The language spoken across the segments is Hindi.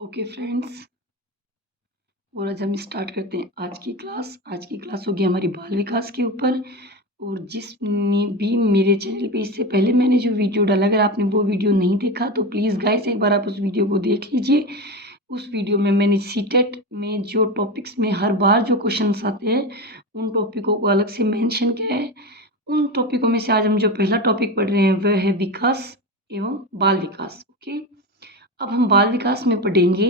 ओके फ्रेंड्स, और आज हम स्टार्ट करते हैं आज की क्लास होगी हमारी बाल विकास के ऊपर। और जिसने भी मेरे चैनल पे इससे पहले मैंने जो वीडियो डाला, अगर आपने वो वीडियो नहीं देखा तो प्लीज़ गाइस एक बार आप उस वीडियो को देख लीजिए। उस वीडियो में मैंने सीटेट में जो टॉपिक्स में हर बार जो क्वेश्चंस आते हैं उन टॉपिकों को अलग से मेंशन किया है। उन टॉपिकों में से आज हम जो पहला टॉपिक पढ़ रहे हैं वह है विकास एवं बाल विकास। ओके, अब हम बाल विकास में पढ़ेंगे।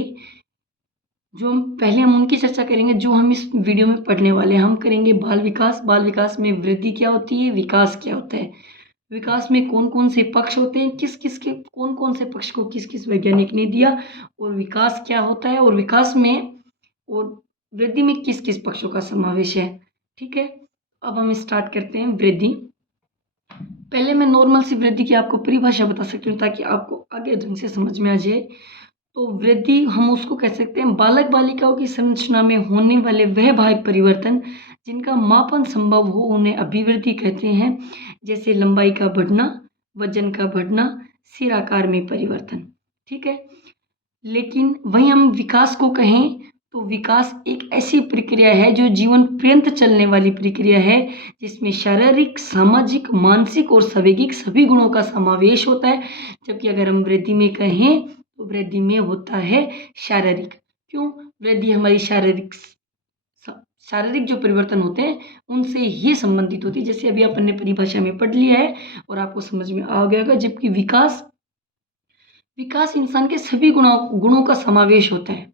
हम उनकी चर्चा करेंगे जो हम इस वीडियो में पढ़ने वाले हैं। हम करेंगे बाल विकास में वृद्धि क्या होती है, विकास क्या होता है, विकास में कौन कौन से पक्ष होते हैं, किस किस के कौन कौन से पक्ष को किस किस वैज्ञानिक ने दिया, और विकास क्या होता है, और विकास में और वृद्धि में किस किस पक्षों का समावेश है। ठीक है, अब हम स्टार्ट करते हैं वृद्धि। पहले मैं नॉर्मल सी वृद्धि की आपको परिभाषा बता सकती हूँ ताकि आपको आगे ढंग से समझ में आ जाए। तो वृद्धि हम उसको कह सकते हैं बालक बालिकाओं की संरचना में होने वाले वह भाग परिवर्तन जिनका मापन संभव हो उन्हें अभिवृद्धि कहते हैं। जैसे लंबाई का बढ़ना, वजन का बढ़ना, सिर आकार में परिवर्तन। ठीक है, लेकिन वहीं हम विकास को कहें तो विकास एक ऐसी प्रक्रिया है जो जीवन पर्यंत चलने वाली प्रक्रिया है, जिसमें शारीरिक, सामाजिक, मानसिक और सामाजिक सभी गुणों का समावेश होता है। जबकि अगर हम वृद्धि में कहें तो वृद्धि में होता है शारीरिक। क्यों? वृद्धि हमारी शारीरिक जो परिवर्तन होते हैं उनसे ही संबंधित होती है, जैसे अभी अपन ने परिभाषा में पढ़ लिया है और आपको समझ में आ गया होगा। जबकि विकास विकास इंसान के सभी गुणों का समावेश होता है।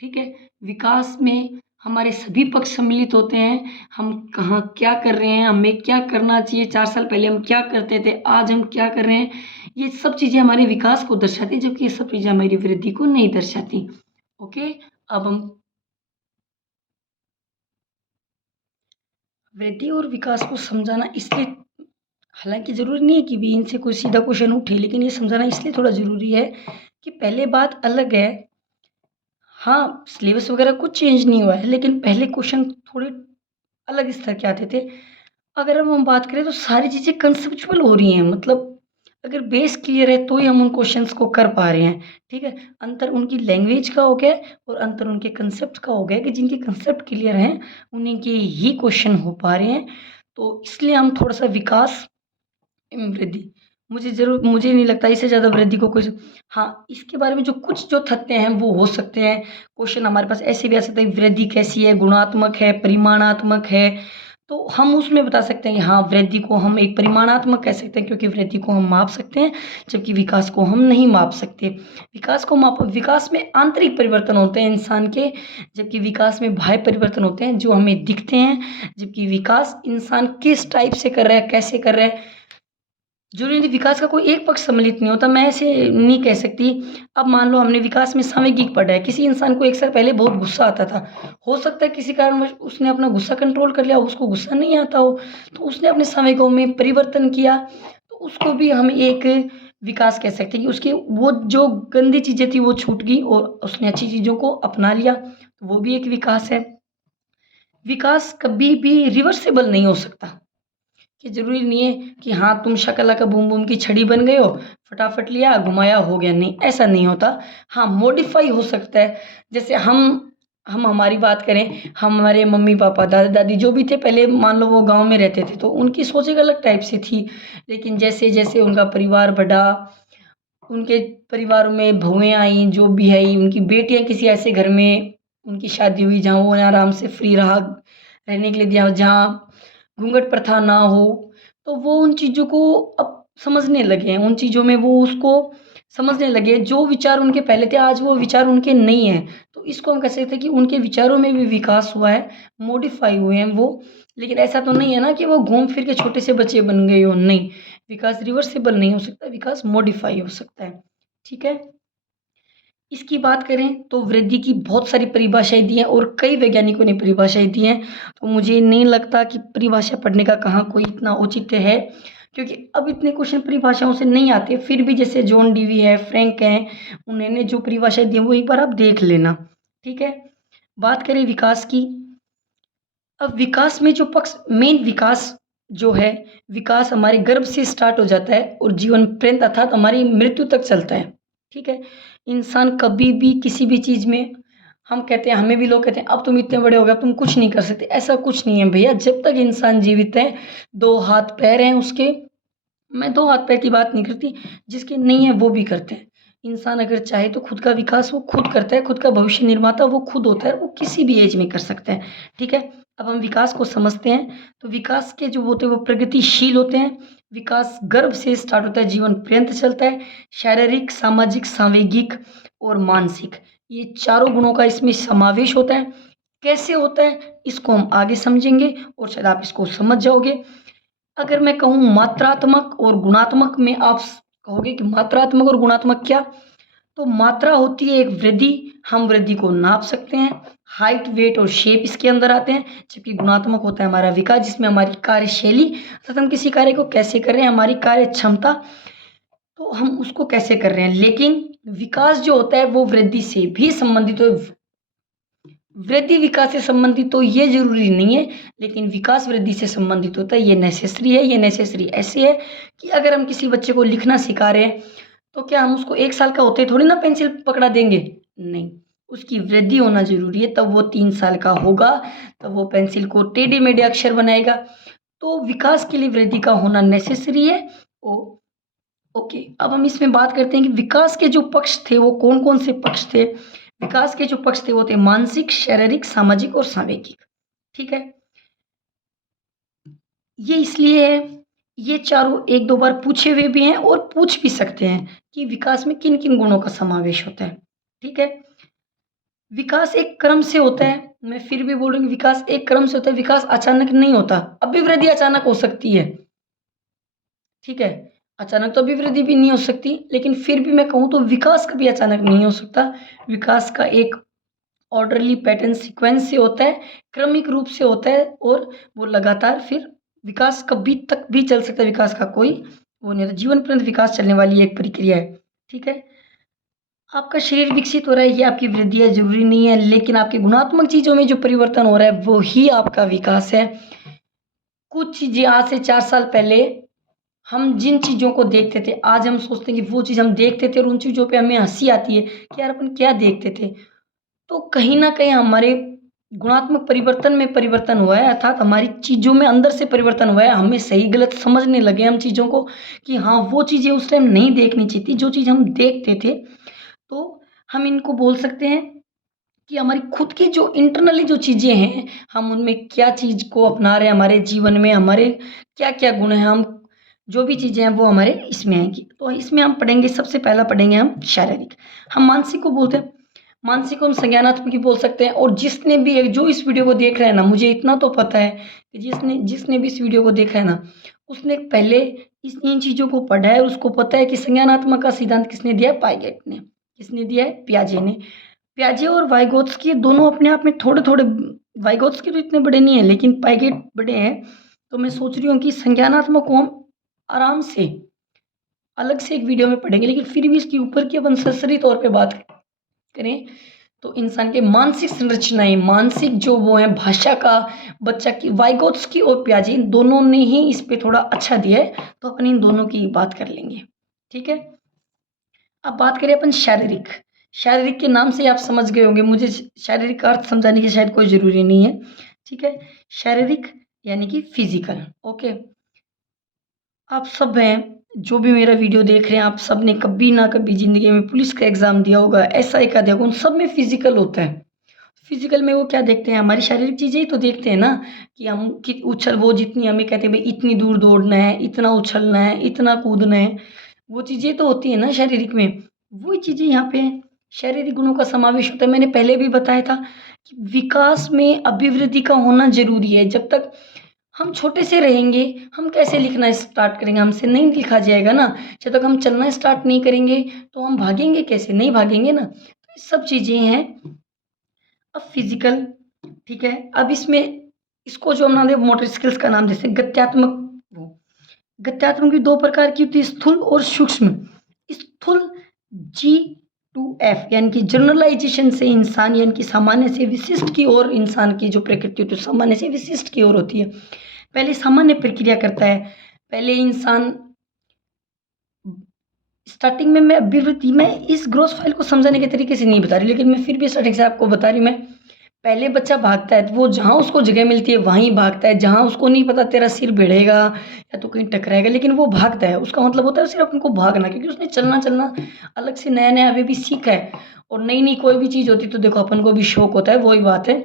ठीक है, विकास में हमारे सभी पक्ष सम्मिलित होते हैं। हम कहाँ क्या कर रहे हैं, हमें क्या करना चाहिए, 4 साल पहले हम क्या करते थे, आज हम क्या कर रहे हैं, ये सब चीज़ें हमारे विकास को दर्शाती है, जबकि ये सब चीज़ें हमारी वृद्धि को नहीं दर्शाती। ओके, अब हम वृद्धि और विकास को समझाना इसलिए, हालांकि ज़रूरी नहीं है कि भी इनसे कोई सीधा क्वेश्चन उठे, लेकिन ये समझाना इसलिए थोड़ा ज़रूरी है कि पहले बात अलग है। हाँ, सिलेबस वगैरह कुछ चेंज नहीं हुआ है, लेकिन पहले क्वेश्चन थोड़े अलग स्तर के आते थे। अगर हम बात करें तो सारी चीज़ें कंसेप्चुअल हो रही हैं, मतलब अगर बेस क्लियर है तो ही हम उन क्वेश्चंस को कर पा रहे हैं। ठीक है, अंतर उनकी लैंग्वेज का हो गया और अंतर उनके कंसेप्ट का हो गया कि जिनके कंसेप्ट क्लियर हैं उन्हीं के ही क्वेश्चन हो पा रहे हैं। तो इसलिए हम थोड़ा सा विकास वृद्धि, मुझे नहीं लगता इससे ज़्यादा वृद्धि को कुछ। हाँ, इसके बारे में जो तथ्य हैं वो हो सकते हैं। क्वेश्चन हमारे पास ऐसे भी आ सकते हैं, वृद्धि कैसी है, गुणात्मक है, परिमाणात्मक है। तो हम उसमें बता सकते हैं कि हाँ, वृद्धि को हम एक परिमाणात्मक कह सकते हैं क्योंकि वृद्धि को हम माप सकते हैं, जबकि विकास को हम नहीं माप सकते। विकास में आंतरिक परिवर्तन होते हैं इंसान के, जबकि विकास में बाह्य परिवर्तन होते हैं जो हमें दिखते हैं। जबकि विकास इंसान किस टाइप से कर रहा है, कैसे कर रहा है, जरूरी नहीं, विकास का कोई एक पक्ष सम्मिलित नहीं होता। मैं ऐसे नहीं कह सकती। अब मान लो हमने विकास में सामयिक पढ़ा है, किसी इंसान को 1 साल पहले बहुत गुस्सा आता था, हो सकता है किसी कारणवश उसने अपना गुस्सा कंट्रोल कर लिया, उसको गुस्सा नहीं आता हो, तो उसने अपने सामयिकों में परिवर्तन किया, तो उसको भी हम एक विकास कह सकते हैं कि उसकी वो जो गंदी चीज़ें थी वो छूट गई और उसने अच्छी चीज़ों को अपना लिया, तो वो भी एक विकास है। विकास कभी भी रिवर्सेबल नहीं हो सकता, कि ज़रूरी नहीं है कि हाँ, तुम शाका-लाका बूम-बूम की छड़ी बन गए हो, फटाफट लिया, घुमाया, हो गया, नहीं, ऐसा नहीं होता। हाँ, मॉडिफ़ाई हो सकता है। जैसे हम हमारी बात करें, हमारे मम्मी-पापा, दादा-दादी जो भी थे पहले, मान लो वो गाँव में रहते थे, तो उनकी सोच एक अलग टाइप से थी। लेकिन जैसे-जैसे उनका परिवार बढ़ा, उनके परिवारों में बहुएँ आईं, जो भी आई, उनकी बेटियाँ किसी ऐसे घर में उनकी शादी हुई जहाँ वो आराम से फ्री रहने के लिए दिया, जहाँ घूंघट प्रथा ना हो, तो वो उन चीज़ों को अब समझने लगे हैं, उन चीज़ों में वो उसको समझने लगे। जो विचार उनके पहले थे, आज वो विचार उनके नहीं हैं। तो इसको हम कह सकते हैं कि उनके विचारों में भी विकास हुआ है, मॉडिफ़ाई हुए हैं वो। लेकिन ऐसा तो नहीं है ना कि वो घूम फिर के छोटे से बच्चे बन गए हों, नहीं। विकास रिवर्सिबल नहीं हो सकता, विकास मॉडिफ़ाई हो सकता है। ठीक है? इसकी बात करें तो वृद्धि की बहुत सारी परिभाषाएँ दी हैं और कई वैज्ञानिकों ने परिभाषाएँ दी हैं, तो मुझे नहीं लगता कि परिभाषा पढ़ने का कहाँ कोई इतना औचित्य है, क्योंकि अब इतने क्वेश्चन परिभाषाओं से नहीं आते। फिर भी जैसे जॉन डीवी है, फ्रैंक हैं, उन्होंने जो परिभाषाएँ दी हैं वो एक बार आप देख लेना। ठीक है? बात करें विकास की, अब विकास में जो पक्ष मेन विकास जो है, विकास हमारे गर्भ से स्टार्ट हो जाता है और जीवन पर्यंत अर्थात हमारी मृत्यु तक चलता है। ठीक है। इंसान कभी भी किसी भी चीज़ में, हम कहते हैं, हमें भी लोग कहते हैं अब तुम इतने बड़े हो गए, अब तुम कुछ नहीं कर सकते। ऐसा कुछ नहीं है भैया, जब तक इंसान जीवित है, दो हाथ पैर हैं उसके, मैं दो हाथ पैर की बात नहीं करती, जिसके नहीं है वो भी करते हैं। इंसान अगर चाहे तो खुद का विकास वो खुद करता है, खुद का भविष्य निर्माता वो खुद होता है, वो किसी भी एज में कर सकता है। ठीक है। अब हम विकास को समझते हैं, तो विकास के जो होते हैं वो प्रगतिशील होते हैं। विकास गर्भ से स्टार्ट होता है, जीवन पर्यंत चलता है। शारीरिक, सामाजिक, सांवेगिक और मानसिक, ये चारों गुणों का इसमें समावेश होता है। कैसे होता है इसको हम आगे समझेंगे और शायद आप इसको समझ जाओगे। अगर मैं कहूँ मात्रात्मक और गुणात्मक में, आप कहोगे कि मात्रात्मक और गुणात्मक क्या? तो मात्रा होती है एक वृद्धि, हम वृद्धि को नाप सकते हैं, हाइट, वेट और शेप इसके अंदर आते हैं। जबकि गुणात्मक होता है हमारा विकास, जिसमें हमारी कार्यशैली, अर्थात हम किसी कार्य को कैसे कर रहे हैं, हमारी कार्य क्षमता, तो हम उसको कैसे कर रहे हैं। लेकिन विकास जो होता है वो वृद्धि से भी संबंधित हो। वृद्धि विकास से संबंधित तो ये जरूरी नहीं है, लेकिन विकास वृद्धि से संबंधित होता है, ये नेसेसरी है। ये नेसेसरी ऐसी है कि अगर हम किसी बच्चे को लिखना सिखा रहे हैं, तो क्या हम उसको 1 साल का होते थोड़ी ना पेंसिल पकड़ा देंगे? नहीं, उसकी वृद्धि होना जरूरी है, तब वो 3 साल का होगा, तब वो पेंसिल को टेढ़े मेढ़े अक्षर बनाएगा। तो विकास के लिए वृद्धि का होना नेसेसरी है। ओ ओके, अब हम इसमें बात करते हैं कि विकास के जो पक्ष थे वो कौन कौन से पक्ष थे। विकास के जो पक्ष थे वो थे मानसिक, शारीरिक, सामाजिक और सांवेगिक। ठीक है। ये इसलिए है, ये चारों एक दो बार पूछे हुए भी हैं और पूछ भी सकते हैं कि विकास में किन किन गुणों का समावेश होता है। ठीक है। विकास एक क्रम से होता है, मैं फिर भी बोल रही हूँ विकास एक क्रम से होता है, विकास अचानक नहीं होता। अभिवृद्धि अचानक हो सकती है, ठीक है, अचानक तो अभिवृद्धि भी नहीं हो सकती, लेकिन फिर भी मैं कहूँ तो विकास कभी अचानक नहीं हो सकता। विकास का एक ऑर्डरली पैटर्न सीक्वेंस से होता है, क्रमिक रूप से होता है, और वो लगातार फिर विकास कभी तक भी चल सकता है। विकास का कोई वो नहीं होता, जीवन पर्यंत विकास चलने वाली एक प्रक्रिया है। ठीक है। आपका शरीर विकसित हो रहा है, ये आपकी वृद्धि है, जरूरी नहीं है, लेकिन आपके गुणात्मक चीज़ों में जो परिवर्तन हो रहा है वो ही आपका विकास है। कुछ चीज़ें आज से 4 साल पहले हम जिन चीज़ों को देखते थे, आज हम सोचते हैं कि वो चीज़ हम देखते थे और उन चीज़ों पे हमें हँसी आती है कि यार अपन क्या देखते थे। तो कहीं न कहीं हमारे गुणात्मक परिवर्तन में परिवर्तन हुआ है, अर्थात हमारी चीज़ों में अंदर से परिवर्तन हुआ है। हमें सही गलत समझने लगे हम चीज़ों को कि हाँ, वो चीज़ें उस टाइम नहीं देखनी चाहिए थी, जो चीज़ हम देखते थे। तो हम इनको बोल सकते हैं कि हमारी खुद की जो इंटरनली जो चीज़ें हैं, हम उनमें क्या चीज़ को अपना रहे हैं हमारे जीवन में, हमारे क्या-क्या गुण हैं, हम जो भी चीज़ें हैं वो हमारे इसमें आएँगी। तो इसमें हम पढ़ेंगे, सबसे पहला पढ़ेंगे हम शारीरिक। हम मानसिक को बोलते हैं, मानसिक को हम संज्ञानात्मक भी बोल सकते हैं। और जिसने भी जो इस वीडियो को देख रहा है ना, मुझे इतना तो पता है कि जिसने जिसने भी इस वीडियो को देखा है ना, उसने पहले इन चीज़ों को पढ़ा है, उसको पता है कि संज्ञानात्मक का सिद्धांत किसने दिया है? पाइगेट ने। किसने दिया है? पियाजे ने। पियाजे और वाइगोत्स्की दोनों अपने आप में थोड़े-थोड़े, वाइगोत्स्की तो इतने बड़े नहीं हैं, लेकिन पाइगेट बड़े हैं। तो मैं सोच रही हूँ कि संज्ञानात्मक को हम आराम से अलग से एक वीडियो में पढ़ेंगे, लेकिन फिर भी इसके ऊपर की अपन सरसरी तौर पे बात करें तो इंसान के मानसिक संरचनाएँ, मानसिक जो वो है भाषा का, बच्चा की, वाइगोत्स्की और पियाजे इन दोनों ने ही इस पे थोड़ा अच्छा दिया है, तो अपन इन दोनों की बात कर लेंगे। ठीक है। अब बात करें अपन शारीरिक। शारीरिक के नाम से आप समझ गए होंगे, मुझे शारीरिक का अर्थ समझाने की शायद कोई ज़रूरी नहीं है। ठीक है। शारीरिक यानी कि फिज़िकल। ओके। आप सब हैं, जो भी मेरा वीडियो देख रहे हैं, आप सब ने कभी ना कभी ज़िंदगी में पुलिस का एग्ज़ाम दिया होगा, एसआई का दिया होगा, उन सब में फिज़िकल होता है। फिज़िकल में वो क्या देखते हैं? हमारी शारीरिक चीज़ें ही तो देखते हैं ना, कि हम कि उछल, वो जितनी हमें कहते हैं भई इतनी दूर दौड़ना है, इतना उछलना है, इतना कूदना है, वो चीज़ें तो होती हैं ना शारीरिक में। वही चीज़ें यहाँ पे शारीरिक गुणों का समावेश होता है। मैंने पहले भी बताया था कि विकास में अभिवृद्धि का होना ज़रूरी है। जब तक हम छोटे से रहेंगे, हम कैसे लिखना स्टार्ट करेंगे? हमसे नहीं लिखा जाएगा ना। जब तक हम चलना स्टार्ट नहीं करेंगे, तो हम भागेंगे कैसे? नहीं भागेंगे ना। तो ये सब चीज़ें हैं। अब फिजिकल, ठीक है। अब इसमें इसको जो हम नाम दे मोटर स्किल्स का नाम, जैसे गत्यात्मक, वो गत्यात्मक भी दो प्रकार की होती है, स्थूल और सूक्ष्म। स्थूल G2F यानी कि जनरलाइजेशन से इंसान, यानी कि सामान्य से विशिष्ट की ओर इंसान की जो प्रकृति होती है सामान्य से विशिष्ट की ओर होती है। पहले सामान्य प्रक्रिया करता है, पहले इंसान स्टार्टिंग में मैं अभिवृत्ति में इस ग्रोथ फाइल को समझाने के तरीके से नहीं बता रही, लेकिन मैं फिर भी स्टार्टिंग से आपको बता रही मैं। पहले बच्चा भागता है तो वो जहाँ उसको जगह मिलती है वहीं भागता है, जहाँ उसको नहीं पता तेरा सिर भिड़ेगा या तो कहीं टकराएगा, लेकिन वो भागता है। उसका मतलब होता है सिर्फ उनको भागना, क्योंकि उसने चलना चलना अलग से नया नया अभी भी सीखा है। और नई नई कोई भी चीज़ होती है तो देखो अपन को भी शौक होता है, वही बात है।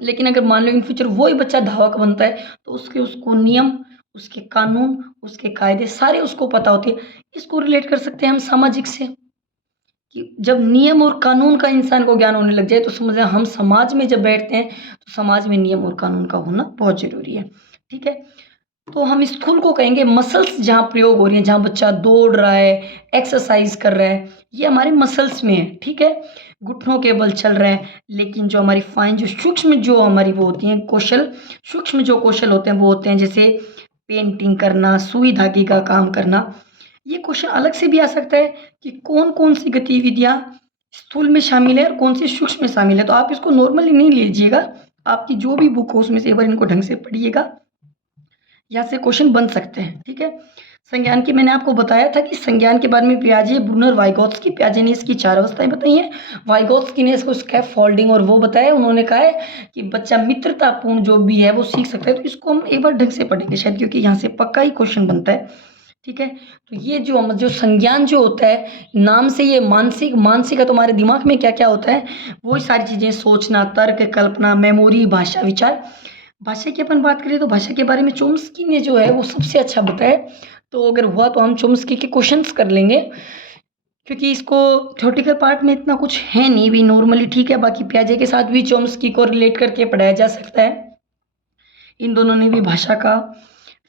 लेकिन अगर मान लो इन फ्यूचर वही बच्चा धावक बनता है तो उसको नियम, उसके कानून, उसके कायदे सारे उसको पता होते हैं। इसको रिलेट कर सकते हैं हम सामाजिक से, कि जब नियम और कानून का इंसान को ज्ञान होने लग जाए तो समझ हम समाज में जब बैठते हैं तो समाज में नियम और कानून का होना बहुत जरूरी है। ठीक है, तो हम स्थूल को कहेंगे मसल्स जहाँ प्रयोग हो रही है, जहाँ बच्चा दौड़ रहा है, एक्सरसाइज कर रहा है, ये हमारे मसल्स में है। ठीक है, घुटनों के बल चल रहा है। लेकिन जो हमारी फाइन जो सूक्ष्म जो हमारी वो होती हैं कौशल, सूक्ष्म जो कौशल होते हैं वो होते हैं जैसे पेंटिंग करना, सुई धागे का काम करना। ये क्वेश्चन अलग से भी आ सकता है कि कौन कौन सी गतिविधियां स्थूल में शामिल है और कौन सी सूक्ष्म में शामिल है। तो आप इसको नॉर्मली नहीं लीजिएगा, आपकी जो भी बुक हो उसमें से एक बार इनको ढंग से पढ़िएगा, यहाँ से क्वेश्चन बन सकते हैं। ठीक है, संज्ञान की मैंने आपको बताया था कि संज्ञान के बारे में पियाजे, ब्रूनर, वाइगोत्स्की, पियाजे ने इसकी 4 अवस्थाएं बताई हैं। वाइगोत्स्की ने इसको स्कैप फोल्डिंग और वो बताया। उन्होंने कहा है कि बच्चा मित्रतापूर्ण जो भी है वो सीख सकता है। तो इसको हम एक बार ढंग से पढ़ेंगे शायद, क्योंकि यहाँ से पक्का ही क्वेश्चन बनता है। ठीक है, तो ये जो संज्ञान जो होता है, नाम से ये मानसिक, मानसिक का तुम्हारे दिमाग में क्या क्या होता है वो सारी चीज़ें, सोचना, तर्क, कल्पना, मेमोरी, भाषा, विचार। भाषा की अपन बात करें तो भाषा के बारे में चोम्स्की ने जो है वो सबसे अच्छा बताया। तो अगर हुआ तो हम चोम्स्की के क्वेश्चंस कर लेंगे, क्योंकि इसको थ्योरेटिकल पार्ट में इतना कुछ है नहीं भी नॉर्मली। ठीक है, बाकी पियाजे के साथ भी चोम्स्की को रिलेट करके पढ़ाया जा सकता है, इन दोनों ने भी भाषा का।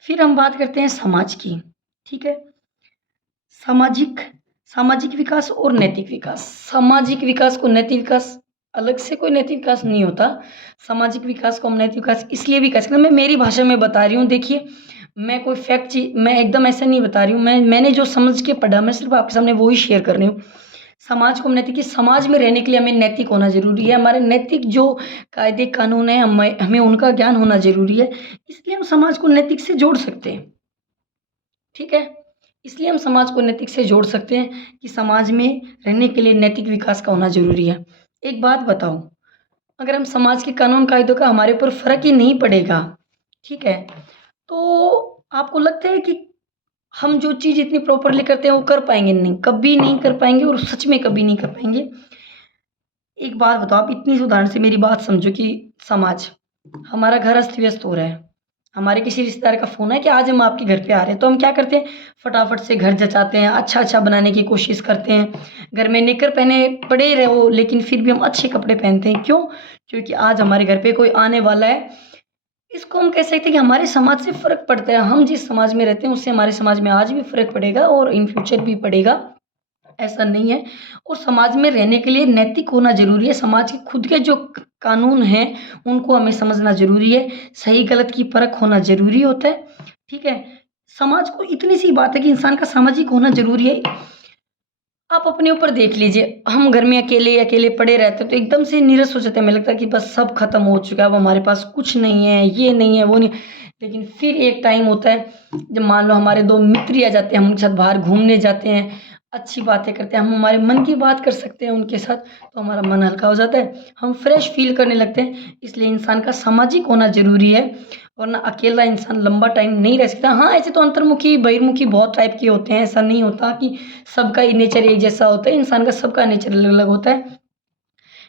फिर हम बात करते हैं समाज की। ठीक है, सामाजिक, सामाजिक विकास और नैतिक विकास। सामाजिक विकास को नैतिक विकास, अलग से कोई नैतिक विकास नहीं होता। सामाजिक विकास को हम नैतिक विकास इसलिए भी कह सकते हैं, मैं मेरी भाषा में बता रही हूँ। देखिए, मैं कोई फैक्ट चीज मैं एकदम ऐसा नहीं बता रही हूँ, मैंने जो समझ के पढ़ा मैं सिर्फ आपके सामने वो ही शेयर कर रही हूँ। समाज को हम नैतिक, समाज में रहने के लिए हमें नैतिक होना जरूरी है। हमारे नैतिक जो कायदे कानून है हमें उनका ज्ञान होना जरूरी है, इसलिए हम समाज को नैतिक से जोड़ सकते हैं। ठीक है, इसलिए हम समाज को नैतिक से जोड़ सकते हैं कि समाज में रहने के लिए नैतिक विकास का होना जरूरी है। एक बात बताओ, अगर हम समाज के कानून कायदों का हमारे ऊपर फर्क ही नहीं पड़ेगा, ठीक है, तो आपको लगता है कि हम जो चीज़ इतनी प्रॉपरली करते हैं वो कर पाएंगे? नहीं, कभी नहीं कर पाएंगे, और सच में कभी नहीं कर पाएंगे। एक बात बताओ, आप इतनी सी उदाहरण से मेरी बात समझो कि समाज, हमारा घर अस्त व्यस्त हो रहा है, हमारे किसी रिश्तेदार का फ़ोन है कि आज हम आपके घर पे आ रहे हैं, तो हम क्या करते हैं, फटाफट से घर जचाते हैं, अच्छा अच्छा बनाने की कोशिश करते हैं। घर में निकर पहने पड़े रहो लेकिन फिर भी हम अच्छे कपड़े पहनते हैं। क्यों? क्योंकि आज हमारे घर पे कोई आने वाला है। इसको हम कह सकते हैं कि हमारे समाज से फ़र्क पड़ता है। हम जिस समाज में रहते हैं उससे हमारे समाज में आज भी फ़र्क पड़ेगा और इन फ्यूचर भी पड़ेगा, ऐसा नहीं है। और समाज में रहने के लिए नैतिक होना ज़रूरी है। समाज के खुद के जो कानून हैं उनको हमें समझना ज़रूरी है। सही गलत की परख होना ज़रूरी होता है। ठीक है, समाज को इतनी सी बात है कि इंसान का सामाजिक होना ज़रूरी है। आप अपने ऊपर देख लीजिए, हम घर में अकेले अकेले पड़े रहते हैं तो एकदम से नीरस हो जाते हैं, हमें लगता है कि बस सब खत्म हो चुका है, अब हमारे पास कुछ नहीं है, ये नहीं है, वो नहीं। लेकिन फिर एक टाइम होता है जब मान लो हमारे 2 मित्र ही आ जाते हैं, हम उनके साथ बाहर घूमने जाते हैं, अच्छी बातें करते हैं, हम हमारे मन की बात कर सकते हैं उनके साथ, तो हमारा मन हल्का हो जाता है, हम फ्रेश फील करने लगते हैं। इसलिए इंसान का सामाजिक होना ज़रूरी है, वरना अकेला इंसान लंबा टाइम नहीं रह सकता। हाँ, ऐसे तो अंतर्मुखी बहिर्मुखी बहुत टाइप के होते हैं, ऐसा नहीं होता कि सबका ही नेचर एक जैसा होता है, इंसान का सबका नेचर अलग अलग होता है।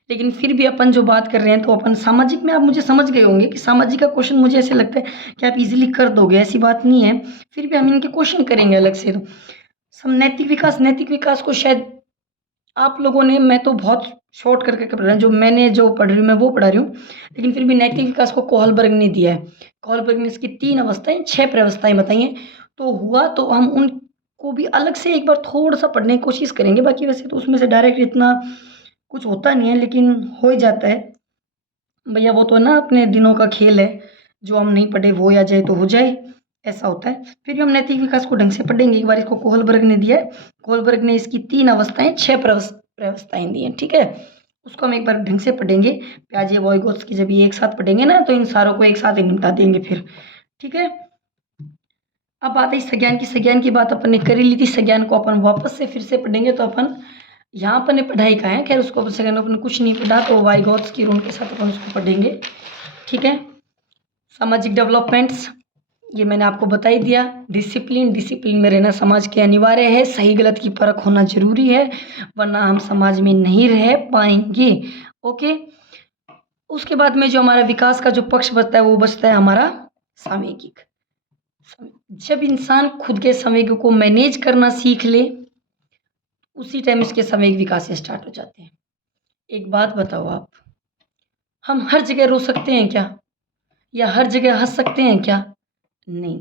लेकिन फिर भी अपन जो बात कर रहे हैं तो अपन सामाजिक में, आप मुझे समझ गए होंगे कि सामाजिक का क्वेश्चन मुझे ऐसे लगता है कि आप इजीली कर दोगे, ऐसी बात नहीं है। फिर भी हम इनके क्वेश्चन करेंगे अलग से। तो नैतिक विकास, नैतिक विकास को शायद आप लोगों ने, मैं तो बहुत शॉर्ट करके पढ़ रहा हूँ, जो मैंने जो पढ़ रही हूँ मैं वो पढ़ा रही हूँ, लेकिन फिर भी नैतिक विकास को कोहलबर्ग ने दिया है। कोहलबर्ग ने इसकी 3 अवस्थाएं, 6 प्रवस्थाएं बताई हैं। तो हुआ तो हम उनको भी अलग से एक बार थोड़ा सा पढ़ने की कोशिश करेंगे। बाकी वैसे तो उसमें से डायरेक्ट इतना कुछ होता नहीं है, लेकिन हो ही जाता है भैया, वो तो ना अपने दिनों का खेल है, जो हम नहीं पढ़े वो आ जाए तो हो जाए, ऐसा होता है। फिर भी हम नैतिक विकास को ढंग से पढ़ेंगे। एक बार इसको कोहलबर्ग ने दिया है, कोहलबर्ग ने इसकी 3 अवस्थाएं, 6 प्रवस्थाएं दी हैं। ठीक है, उसको हम एक बार ढंग से पढ़ेंगे। प्याजे वॉयगोत्स्की जब ये एक साथ पढ़ेंगे ना तो इन सारों को एक साथ ही निपटा देंगे फिर। ठीक है, अब बात है संज्ञान की। संज्ञान की बात अपन ने कर ही ली थी। संज्ञान को अपन वापस से फिर से पढ़ेंगे। तो अपन यहाँ अपन ने पढ़ाई का है, खैर उसको अपन संज्ञान अपन ने कुछ नहीं पढ़ा, तो वाइगॉट्स की रूल के साथ अपन उसको पढ़ेंगे। ठीक है। सामाजिक डेवलपमेंट्स ये मैंने आपको बता ही दिया। डिसिप्लिन, डिसिप्लिन में रहना समाज के अनिवार्य है। सही गलत की परख होना जरूरी है, वरना हम समाज में नहीं रह पाएंगे। ओके। उसके बाद में जो हमारा विकास का जो पक्ष बचता है वो बचता है हमारा सामयिक। जब इंसान खुद के संवेगों को मैनेज करना सीख ले, उसी टाइम इसके संवेग विकास स्टार्ट हो जाते हैं। एक बात बताओ आप, हम हर जगह रो सकते हैं क्या, या हर जगह हंस सकते हैं क्या? नहीं,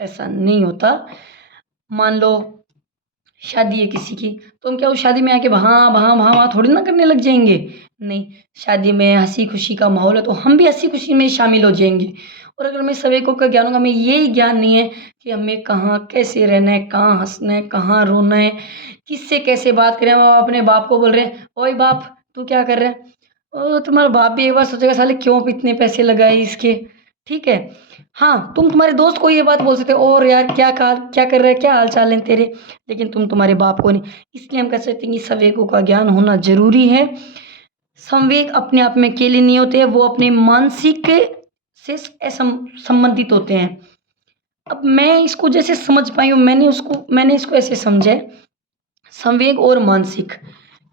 ऐसा नहीं होता। मान लो शादी है किसी की, तो हम क्या उस शादी में आके वहाँ वहाँ वहाँ वहाँ थोड़ी ना करने लग जाएंगे? नहीं, शादी में हंसी खुशी का माहौल है तो हम भी हंसी खुशी में शामिल हो जाएंगे। और अगर हमें सवेकों का ज्ञान होगा, हमें यही ज्ञान नहीं है कि हमें कहाँ कैसे रहना है, कहाँ हंसना है, कहाँ रोना है, किससे कैसे बात करें। हम अपने बाप को बोल रहे हैं, ओए बाप तू क्या कर रहा है? और तुम्हारा बाप भी एक बार सोचेगा, साले क्यों इतने पैसे लगाए इसके। ठीक है। हाँ, तुम तुम्हारे दोस्त को ये बात बोल सकते हो, और यार क्या कर रहा है, क्या हाल चाल है तेरे, लेकिन तुम तुम्हारे बाप को नहीं। इसलिए हम कह सकते हैं कि संवेगों का ज्ञान होना जरूरी है। संवेग अपने आप में अकेले नहीं होते हैं, वो अपने मानसिक से संबंधित होते हैं। अब मैं इसको जैसे समझ पाई हूँ, मैंने इसको ऐसे समझा है, संवेग और मानसिक,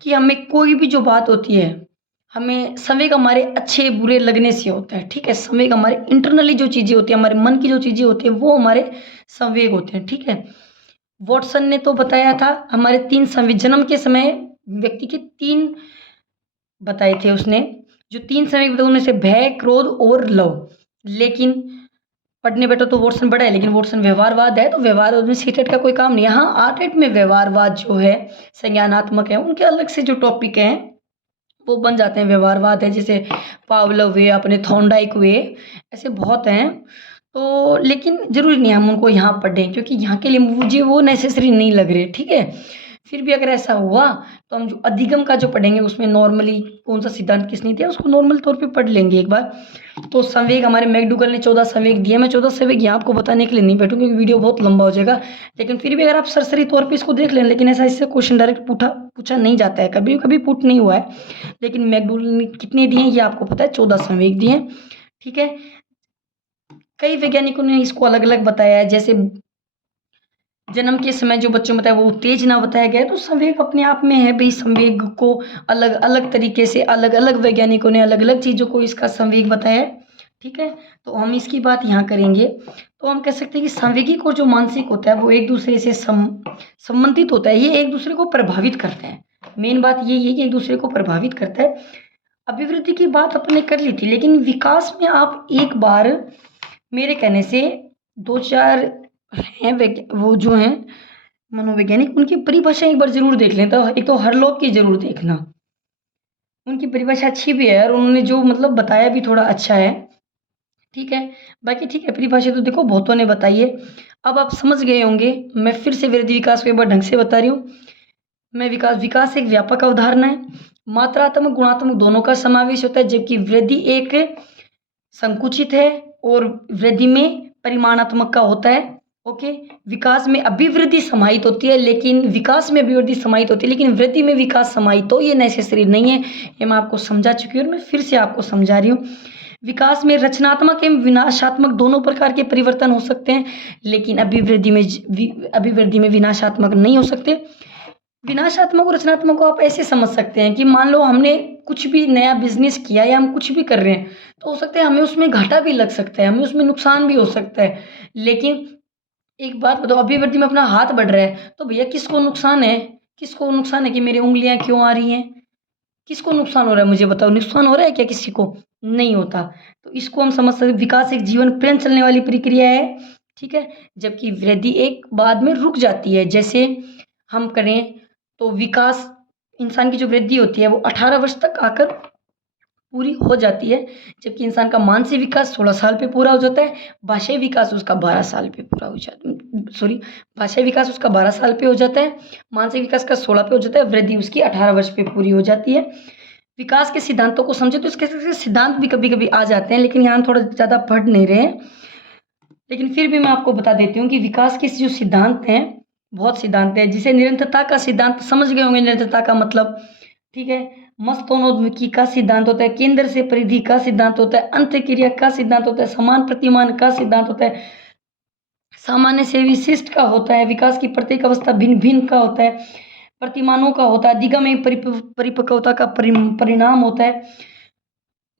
कि हमें कोई भी जो बात होती है, हमें संवेग हमारे अच्छे बुरे लगने से होता है। ठीक है। संवेग हमारे इंटरनली जो चीज़ें होती है, हमारे मन की जो चीज़ें होती है, वो हमारे संवेग होते हैं। ठीक है। वॉटसन ने तो बताया था हमारे 3 संवेग, जन्म के समय व्यक्ति के 3 बताए थे उसने। जो 3 संवेग बताए उनमें से भय, क्रोध और लव। लेकिन पढ़ने बैठो तो वॉटसन बड़ा है, लेकिन वॉटसन व्यवहारवाद है, तो व्यवहारवाद में सीटेट का कोई काम नहीं है। हाँ, आर्टेट में व्यवहारवाद जो है, संज्ञानात्मक है, उनके अलग से जो टॉपिक हैं वो बन जाते हैं। व्यवहारवाद है, जैसे पावलोव हुए, अपने थॉर्नडाइक हुए, ऐसे बहुत हैं। तो लेकिन ज़रूरी नहीं है हम उनको यहाँ पढ़ें, क्योंकि यहाँ के लिए मुझे वो नेसेसरी नहीं लग रहे। ठीक है। फिर भी अगर ऐसा हुआ तो हम जो अधिगम का जो पढ़ेंगे उसमें नॉर्मली कौन सा सिद्धांत किसने दिया उसको नॉर्मल तौर पे पढ़ लेंगे एक बार। तो संवेग हमारे मैकडूगल ने 14 संवेग दिए। मैं 14 संवेग यहाँ आपको बताने के लिए नहीं बैठूँ, क्योंकि वीडियो बहुत लंबा हो जाएगा। लेकिन फिर भी अगर आप सरसरी तौर पे इसको देख लें, लेकिन ऐसा इससे क्वेश्चन डायरेक्ट पूछा नहीं जाता है, कभी कभी पुट नहीं हुआ है। लेकिन मैकडूगल ने कितने दिए ये आपको पता है, 14 संवेग दिए। ठीक है। कई वैज्ञानिकों ने इसको अलग अलग बताया है, जैसे जन्म के समय जो बच्चों में बताया वो उत्तेजना बताया गया है। तो संवेग अपने आप में है भाई, संवेग को अलग अलग तरीके से अलग अलग वैज्ञानिकों ने अलग अलग चीज़ों को इसका संवेग बताया है। ठीक है। तो हम इसकी बात यहाँ करेंगे। तो हम कह सकते हैं कि संवेगिक और जो मानसिक होता है वो एक दूसरे से संबंधित होता है, ये एक दूसरे को प्रभावित करते हैं। मेन बात ये है कि एक दूसरे को प्रभावित करता है। अभिवृद्धि की बात अपने कर ली थी, लेकिन विकास में आप एक बार मेरे कहने से 2-4 हैं वो जो हैं मनोवैज्ञानिक, उनकी परिभाषा एक बार जरूर देख लें। तो एक तो हरलोक की जरूर देखना, उनकी परिभाषा अच्छी भी है और उन्होंने जो मतलब बताया भी थोड़ा अच्छा है। ठीक है। बाकी ठीक है, परिभाषा तो देखो बहुतों ने बताई है। अब आप समझ गए होंगे, मैं फिर से वृद्धि विकास को एक बार ढंग से बता रही हूँ। मैं विकास एक व्यापक अवधारणा है, मात्रात्मक गुणात्मक दोनों का समावेश होता है, जबकि वृद्धि एक संकुचित है और वृद्धि में परिमाणात्मक का होता है। ओके। विकास में अभिवृद्धि समाहित होती है, लेकिन विकास में अभिवृद्धि समाहित होती है, लेकिन वृद्धि में विकास समाहित हो ये नेसेसरी नहीं है। ये मैं आपको समझा चुकी हूँ और मैं फिर से आपको समझा रही हूँ। विकास में रचनात्मक एवं विनाशात्मक दोनों प्रकार के परिवर्तन हो सकते हैं, लेकिन अभिवृद्धि में विनाशात्मक नहीं हो सकते। विनाशात्मक और रचनात्मक को आप ऐसे समझ सकते हैं कि मान लो हमने कुछ भी नया बिजनेस किया या हम कुछ भी कर रहे हैं, तो हो सकता है हमें उसमें घाटा भी लग सकता है, हमें उसमें नुकसान भी हो सकता है। लेकिन एक बात बताओ, अभिवृद्धि में अपना हाथ बढ़ रहा है तो भैया किसको नुकसान है? किसको नुकसान है कि मेरी उंगलियां क्यों आ रही हैं? किसको नुकसान हो रहा है मुझे बताओ? नुकसान हो रहा है क्या किसी को? नहीं होता। तो इसको हम समझ सकते, विकास एक जीवन पर्यंत चलने वाली प्रक्रिया है। ठीक है। जबकि वृद्धि एक बाद में रुक जाती है। जैसे हम करें तो विकास, इंसान की जो वृद्धि होती है वो 18 वर्ष तक आकर पूरी हो जाती है, जबकि इंसान का मानसिक विकास 16 साल पे पूरा हो जाता है। भाषाई विकास उसका 12 साल पे पूरा हो जाता है, सॉरी, भाषाई विकास उसका 12 साल पे हो जाता है, मानसिक विकास का 16 पे हो जाता है, वृद्धि उसकी 18 वर्ष पे पूरी हो जाती है। विकास के सिद्धांतों को समझे तो इसके सिद्धांत भी कभी कभी आ जाते हैं, लेकिन यहाँ हम थोड़ा ज़्यादा पढ़ नहीं रहे हैं। लेकिन फिर भी मैं आपको बता देती हूँ कि विकास के जो सिद्धांत हैं, बहुत सिद्धांत हैं, जिसे निरंतरता का सिद्धांत समझ गए होंगे, निरंतरता का मतलब, ठीक है। मस्तोन्मुखी का सिद्धांत होता है, केंद्र से परिधि का सिद्धांत होता है, अंत क्रिया का सिद्धांत होता है, समान प्रतिमान का सिद्धांत होता है, सामान्य से विशिष्ट का होता है, विकास की प्रत्येक अवस्था भिन्न भिन्न का होता है, प्रतिमानों का होता है, दिगम परिपक्वता का परिणाम होता है।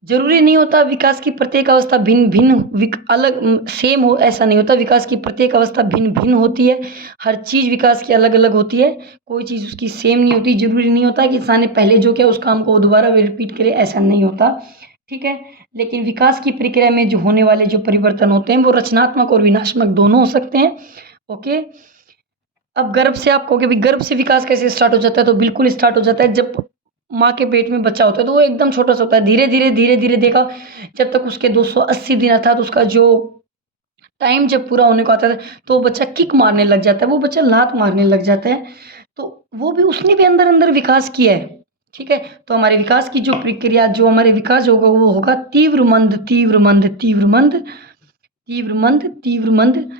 जरूरी नहीं होता विकास की प्रत्येक अवस्था भिन्न भिन्न अलग सेम हो, ऐसा नहीं होता। विकास की प्रत्येक अवस्था भिन्न भिन्न होती है, हर चीज़ विकास की अलग अलग होती है, कोई चीज़ उसकी सेम नहीं होती। जरूरी नहीं होता कि इंसान ने पहले जो किया उस काम को वो दोबारा रिपीट करे, ऐसा नहीं होता, ठीक है। लेकिन विकास की प्रक्रिया में जो होने वाले जो परिवर्तन होते हैं वो रचनात्मक और विनाशात्मक दोनों हो सकते हैं, ओके। अब गर्भ से आप कहोगे भाई गर्भ से विकास कैसे स्टार्ट हो जाता है, तो बिल्कुल स्टार्ट हो जाता है जब माँ के पेट में बच्चा होता है तो वो एकदम छोटा सा होता है, धीरे धीरे धीरे धीरे देखा जब तक उसके 280 दिन अर्थात उसका जो टाइम जब पूरा होने को आता है तो वो बच्चा किक मारने लग जाता है, वो बच्चा लात मारने लग जाता है, तो वो भी उसने भी अंदर अंदर विकास किया है, ठीक है। तो हमारे विकास की जो प्रक्रिया, जो हमारे विकास होगा वो होगा तीव्र मंद तीव्र मंद तीव्र मंद तीव्र मंद तीव्र मंद।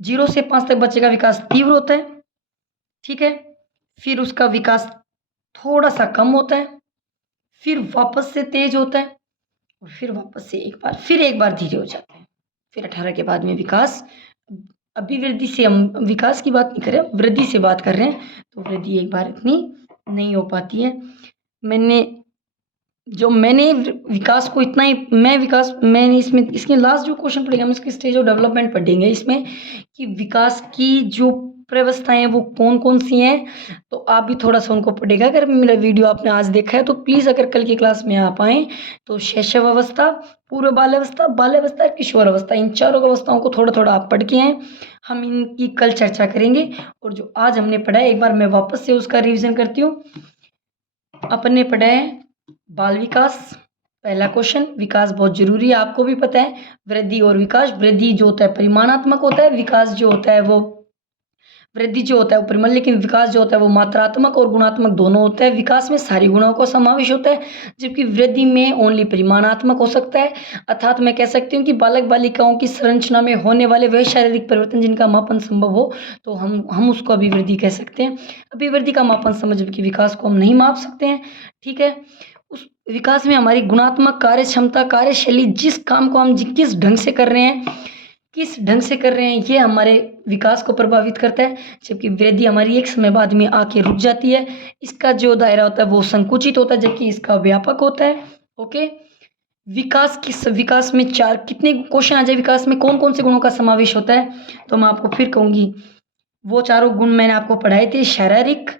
0 से 5 तक बच्चे का विकास तीव्र होता है, ठीक है। फिर उसका विकास थोड़ा सा कम होता है, फिर वापस से तेज होता है, और फिर वापस से एक बार धीरे हो जाता है। फिर 18 के बाद में विकास, अभी वृद्धि से हम विकास की बात नहीं कर रहे हैं, वृद्धि से बात कर रहे हैं, तो वृद्धि एक बार इतनी नहीं हो पाती है। मैंने विकास को इतना ही मैंने इसमें इसके लास्ट जो क्वेश्चन पढ़ेगा हम इसकी स्टेज ऑफ डेवलपमेंट पढ़ेंगे इसमें, कि विकास की जो व्यवस्थाएं हैं वो कौन कौन सी हैं, तो आप भी थोड़ा सा उनको पढ़ेगा। अगर मेरा वीडियो आपने आज देखा है तो प्लीज़ अगर कल की क्लास में आप आएँ तो शैशव अवस्था, पूर्व बाल्यावस्था और किशोर अवस्था, इन चारों अवस्थाओं को थोड़ा थोड़ा आप पढ़ के आएँ। हम इनकी कल चर्चा करेंगे, और जो आज हमने पढ़ा है एक बार मैं वापस से उसका रिविज़न करती हूँ। अपन ने पढ़ा है बाल विकास, पहला क्वेश्चन, विकास बहुत जरूरी है, आपको भी पता है। वृद्धि और विकास, वृद्धि जो होता है परिमाणात्मक होता है, विकास जो होता है वो वृद्धि जो होता है वो परिमाण, लेकिन विकास जो होता है वो मात्रात्मक और गुणात्मक दोनों होता है। विकास में सारी गुणों का समावेश होता है, जबकि वृद्धि में ओनली परिमाणात्मक हो सकता है। अर्थात मैं कह सकती हूँ कि बालक बालिकाओं की संरचना में होने वाले वह शारीरिक परिवर्तन जिनका मापन संभव हो, तो हम उसको अभिवृद्धि कह सकते हैं। अभिवृद्धि का मापन समझ, जबकि विकास को हम नहीं माप सकते हैं, ठीक है। उस विकास में हमारी गुणात्मक कार्य क्षमता, कार्यशैली, जिस काम को हम किस ढंग से कर रहे हैं, ये हमारे विकास को प्रभावित करता है। जबकि वृद्धि हमारी एक समय बाद में आके रुक जाती है, इसका जो दायरा होता है वो संकुचित होता है, जबकि इसका व्यापक होता है, ओके। विकास में कितने क्वेश्चन आ जाए, विकास में कौन कौन से गुणों का समावेश होता है, तो मैं आपको फिर कहूँगी वो चारों गुण मैंने आपको पढ़ाए थे, शारीरिक,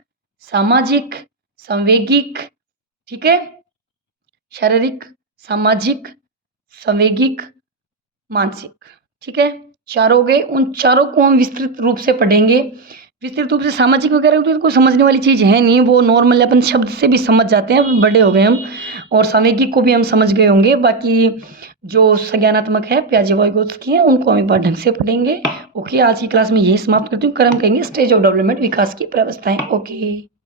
सामाजिक, संवेगिक, ठीक है। शारीरिक, सामाजिक, संवेगिक, मानसिक, ठीक है। चारों हो गए, उन चारों को हम विस्तृत रूप से पढ़ेंगे। विस्तृत रूप से सामाजिक वगैरह तो कोई समझने वाली चीज़ है नहीं, वो नॉर्मल अपन शब्द से भी समझ जाते हैं, बड़े हो गए हम, और संवेगिक को भी हम समझ गए होंगे। बाकी जो संज्ञानात्मक है पियाजे-वोयगोत्स्की की है, उनको हम एक बार ढंग से पढ़ेंगे, ओके। आज की क्लास में यही समाप्त करती हूँ। कल हम कहेंगे स्टेज ऑफ डेवलपमेंट, विकास की प्रावस्थाएं, ओके।